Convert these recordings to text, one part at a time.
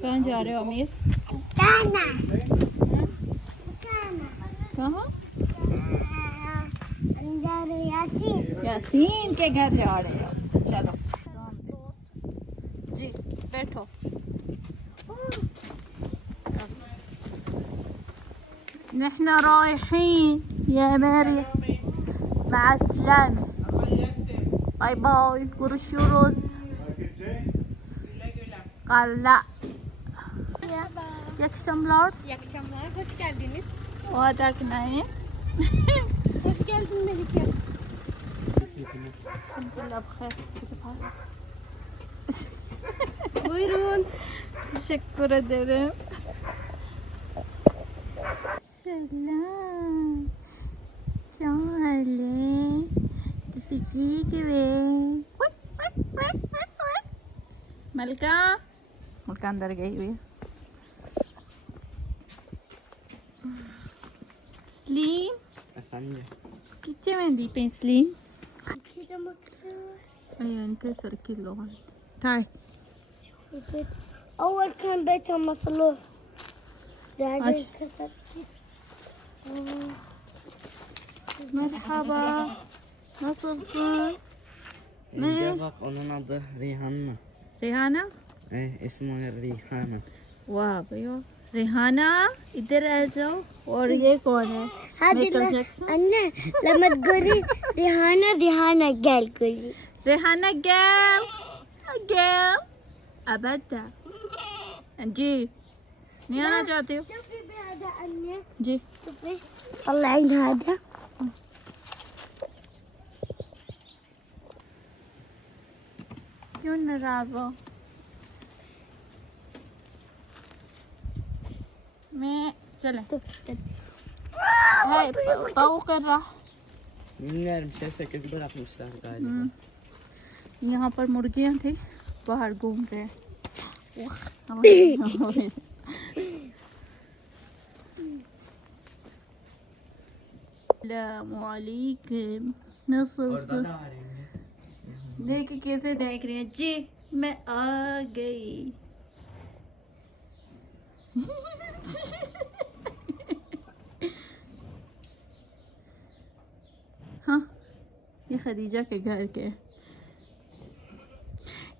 कहाँ जा रहे हो अमीर? कहाँ? यासीन के घर जा रहे हो। चलो जी बैठो। نحن رايحين يا مريم مع السلامة. باي باي. görüşürüz. قال لا. İyi akşamlar. İyi akşamlar, hoş geldiniz. وهذاك نايم. Hoş geldin Melike. الحمد لله بخير. كيف حالك؟ Buyurun. Teşekkür ederim. Selam. क्या हाल है? तुसी ठीक है? मलका मलका अंदर गई हुई है। سليم كنت عندي بين سليم. كده مكسور. ايوه انكسر كله. تعال. أول كان بيتهم مصلوح. بعدين عج. انكسر. Merhaba. Nasılsın? Ne? Bak onun adı Rihanna. Rihanna? ismi Rihanna. वाह भैया रिहाना इधर आ जाओ। और ये कौन है? Michael Jackson. أنا لما تقولي ريهانا ريهانا قال قولي. रिहाना गैम गैम अबदा जी नहीं आना चाहते हो? شوفي بهذا أني जी شوفي طلعين هذا. क्यों नाराज हो? मैं चले هاي पाओ कर रहा। Bilmiyorum şaşırtıcı bırakmışlar galiba. यहाँ पर मुर्गियाँ थी बाहर घूम रहे हैं। अस्सलामुअलैकुम। Orada da var yani. देख कैसे देख रही हैं जी। मैं आ गई। हाँ ये खदीजा के घर के।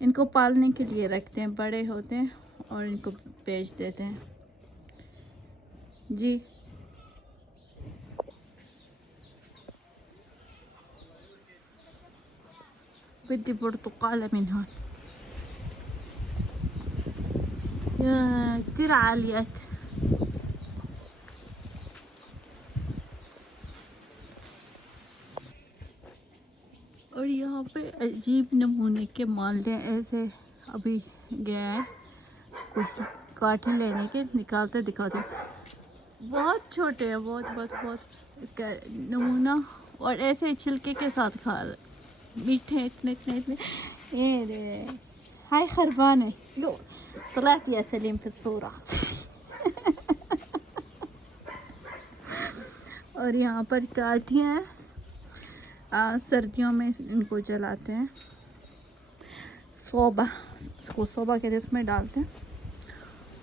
इनको पालने के लिए रखते हैं, बड़े होते हैं और इनको बेच देते हैं जी। بدي برتقالة من هون. يا كتير عاليات. और यहाँ पे अजीब नमूने के माले ऐसे अभी गए हैं कुछ काठी लेने के, निकालते दिखाते। बहुत छोटे हैं, बहुत बहुत बहुत इसका नमूना। और ऐसे छिलके के साथ खा मीठे इतने इतने इतने। ये रे हाय खरबाने लो طلعت يا سليم في الصورة। और यहाँ पर काठियाँ हैं, सर्दियों में इनको जलाते हैं। सोबा इसको सोबा कहते हैं, इसमें डालते हैं।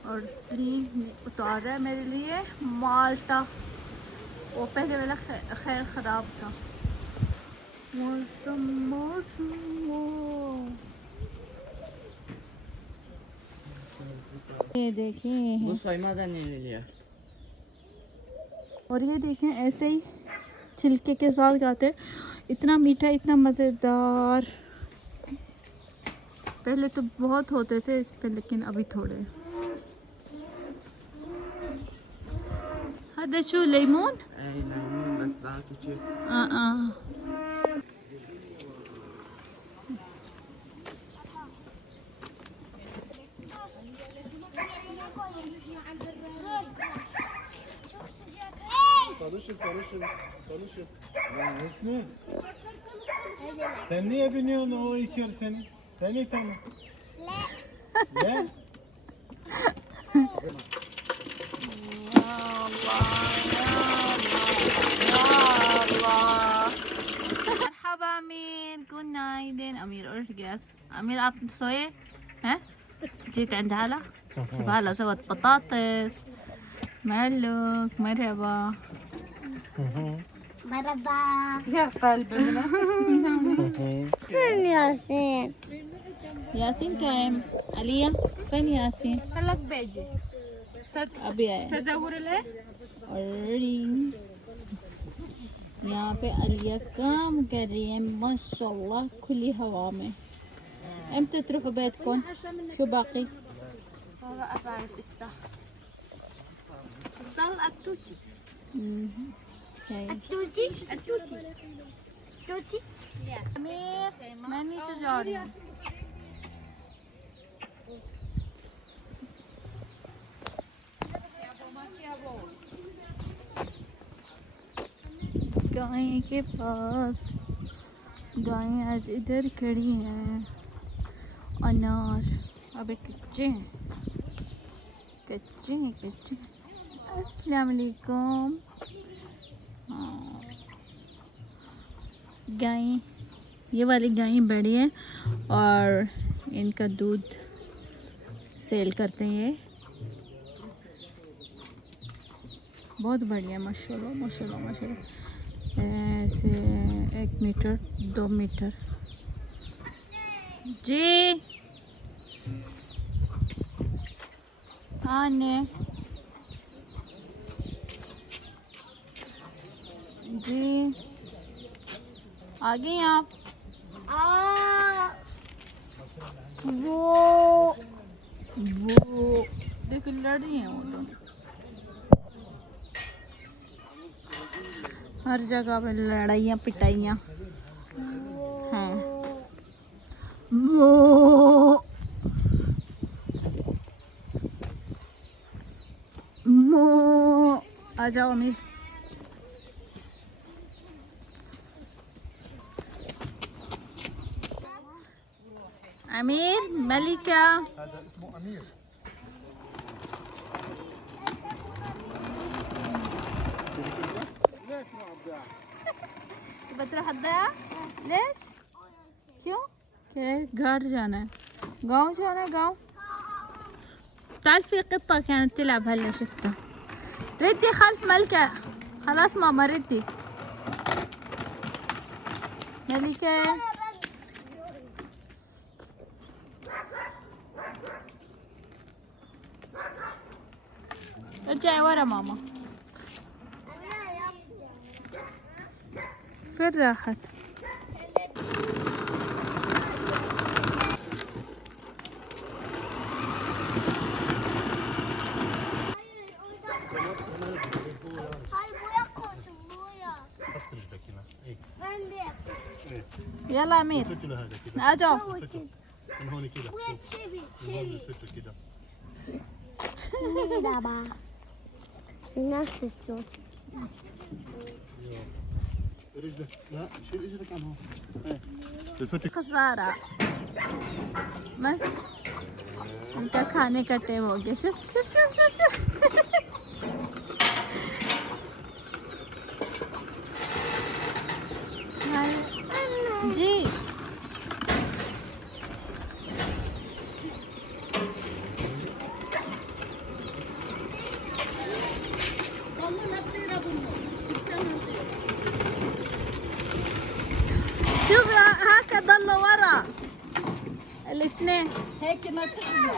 और स्लीव उतार रहा है मेरे लिए माल्टा। वो पहले वाला खैर ख़राब था। मौसम मौसम ये देखिए Bu soymadan yeniliyor. और ये देखें ऐसे ही छिलके के साथ खाते हैं। इतना मीठा, इतना मज़ेदार। पहले तो बहुत होते थे इस पे, लेकिन अभी थोड़े। هذا شو ليمون؟ Lemon bas daha küçük. Konuşun. Lan Hüsnü. Sen niye biniyorsun o iker seni? Sen it ama. Ne? مرحبا أمير good night أمير ايش قاس أمير عارف تسوي ها جيت عند هلا شوف هلا سوت بطاطس ملوك مرحبا مرحبا يا قلبي ياسين ياسين كايم عليا فين ياسين هلك بيجي अभी आया تدور له और यहाँ पे अलिया काम कर रही है माशाल्लाह खुली हवा में امتى تروحوا بيتكم شو باقي والله أبعد لسه ضل التوسي توتي التوسي توتي أمير मैं नीचे जा रही हूँ गाय के पास गायें आज इधर खड़ी हैं अनार अबे कच्चे हैं कच्चे हैं कच्चे अस्सलाम वालेकुम गायें ये वाली गायें बड़ी हैं और इनका दूध सेल करते हैं ये बहुत बढ़िया माशाल्लाह माशाल्लाह माशाल्लाह ऐसे 1 मीटर 2 मीटर जी आने जी आ गए आप वो देखो लड़ रही हैं वो दोनों हर जगह पे लड़ाइयाँ पिटाइयाँ हैं मो आ जाओ अमीर अमीर मलिका هذا اسمه أمير. बतरा हद्दा ليش क्यों घर जाना है गांव जाना है गांव تعال في قطة كانت تلعب هلا شفتها ردي خلف ملكة خلاص ماما ردي ملكة ارجعي ورا ماما فين راحت حط رجلك هنا. إيه. يلا أمير فتوا لهذا كده. أجو فتوا. من هون كده. من هون فتوا كده. نفس الصوت رجلك لا شيل رجلك عن هون. إيه. الفتوا. खसारा बस उनका खाने का टाइम हो गया शुभ शुभ शुभ शुभ शुभ जी شوف هكذا ضلوا ورا الاثنين هيك ما تحزن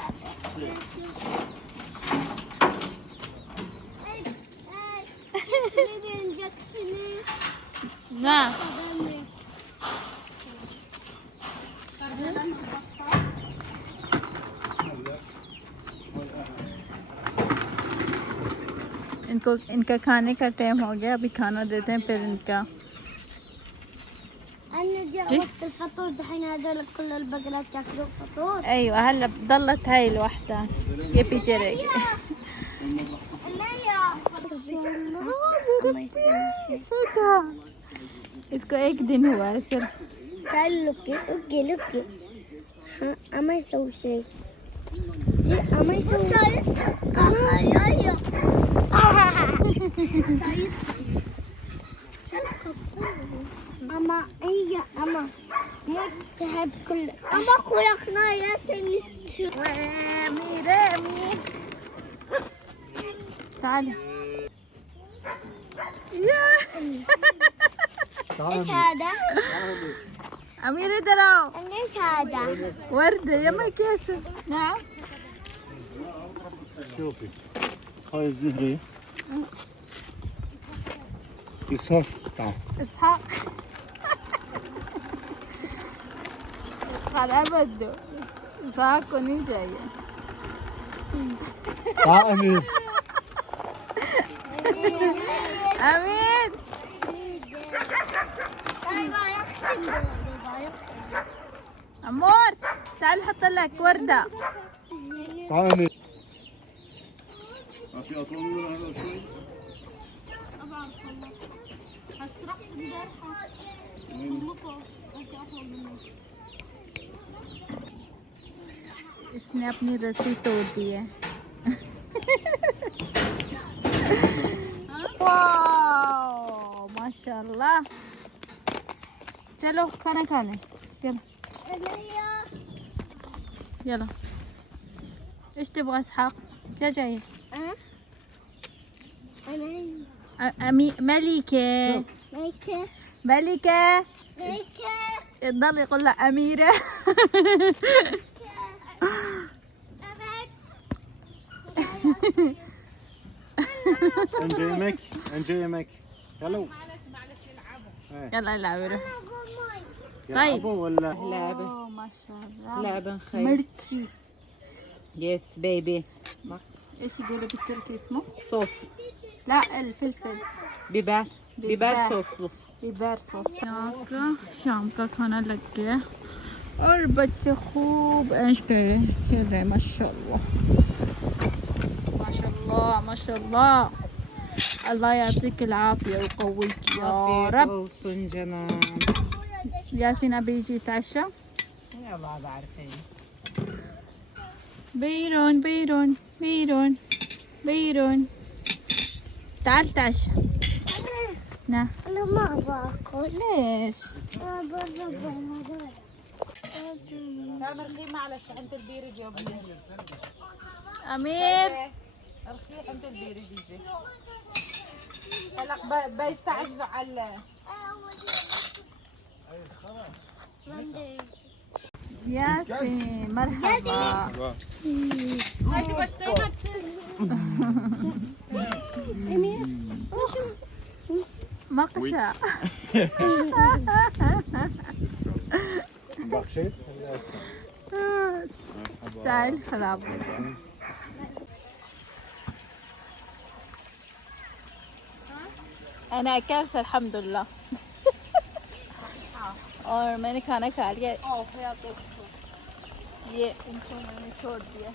نعم इनका खाने का टाइम हो गया अभी खाना देते हैं फिर इनका أنا جاء وقت الفطور دحين هذول كل البقرات ياكلوا فطور. ايوه هلا ضلت هاي الوحده ये पीछे रह गई इसको एक दिन हुआ है सिर्फ تعال لوكي لوكي لوكي ها أما يسوي شيء أما يسوي Ama iyi ama. Hep kul. Ama kulakına yerseniz çık. أميرة أمير تعالي يا Ne sade? أميرة ترى Ne sade? وردة يا ما كيسة نعم شوفي هاي الزهري إسحاق تعال إسحاق خلاص بده إسحاق كوني جاية تعال أمير أمير عمور تعال حط لك وردة تعال أمير في أطول هذا شوي इसने अपनी रस्सी तोड़ दी है वाओ माशाल्लाह चलो खाना खाने يلا يلا ايش تبغى اسحاق جا جاي ملكة ملكة يضل يقول لها أميرة أنت يمك أنت يمك يلا يلا العبوا يلعبوا ولا لعبة ما شاء الله لعبة خير مرتشي يس بيبي ايش يقولوا بالتركي اسمه؟ صوص لا الفلفل बिबर बिबर सोसलू बिबर सॉस का शाम का खाना लग गया और बच्चे खूब ऐश कर रहे हैं खेल रहे हैं माशाल्लाह माशाल्लाह माशाल्लाह الله يعطيك العافية ويقويك يا رب olsun canım. ياسين أبي يجي يتعشى يا بابا عارفين بيرون بيرون بيرون بيرون تعال تعشى نعم أنا ما باكل. ليش كامل خي معلش انت البيرد يا ابني أمير الخي انت البيرد يجي هلا بيستعجلوا على ياسين مرحبا Hadi başlayın artık. مقشع بخشيت ستايل خراب أنا أكلت الحمد لله और मैंने खाना खा लिया ये इनको मैंने छोड़ दिया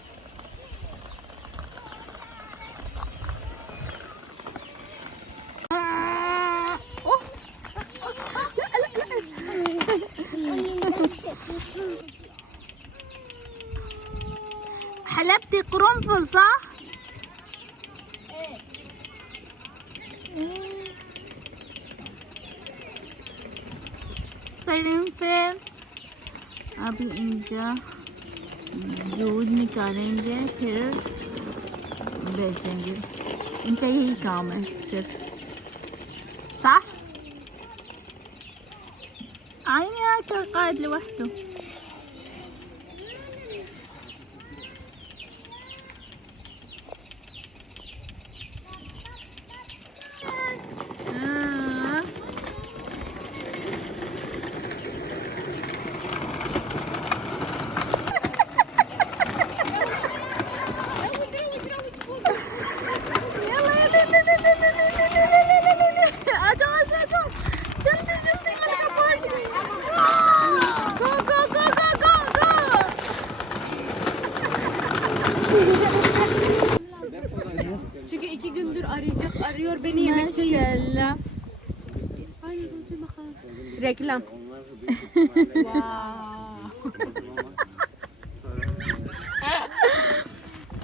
حلبتي قرنفل صح؟ قرنفل अभी इनका दूध निकालेंगे फिर बेचेंगे इनका यही काम है सिर्फ صح؟ عيني هكا قاعد لوحده Çünkü 2 gündür arıyor beni yemekteyim. Maşallah. Reklam.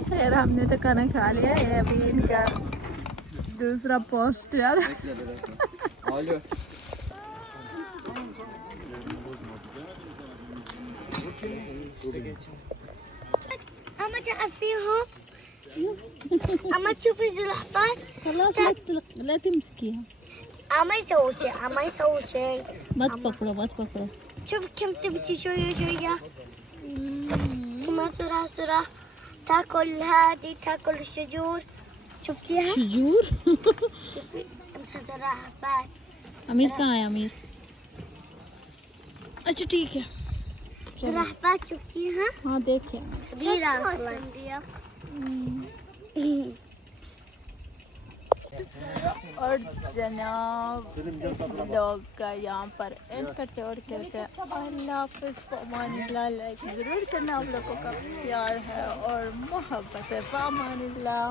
खैर हमने तो खाना खा लिया है अभी इनका दूसरा पोस्ट यार Alo. أما تعرفيهم أما تشوفي زلحفات خلاص لا تمسكيها. أما يسوي شيء أما يسوي شيء मत पकड़ो मत पकड़ो. شوف كم تبكي شوية شوية كما سرعة سرعة تاكل هذه تاكل الشجور شفتيها؟ शजूर. شوفي امسها زرافات अमीर कहाँ है अमीर? अच्छा ठीक है. زرافات شفتيها؟ हाँ देखे. كبيرة أصلا और जनाब इस ब्लॉग का यहाँ पर एंड करते और कहते हैं अल्लाह हाफ़िज़ को अमानिल्लाह. लाइक ज़रूर करना. आप लोगों का प्यार है और मोहब्बत है. अमानिल्लाह.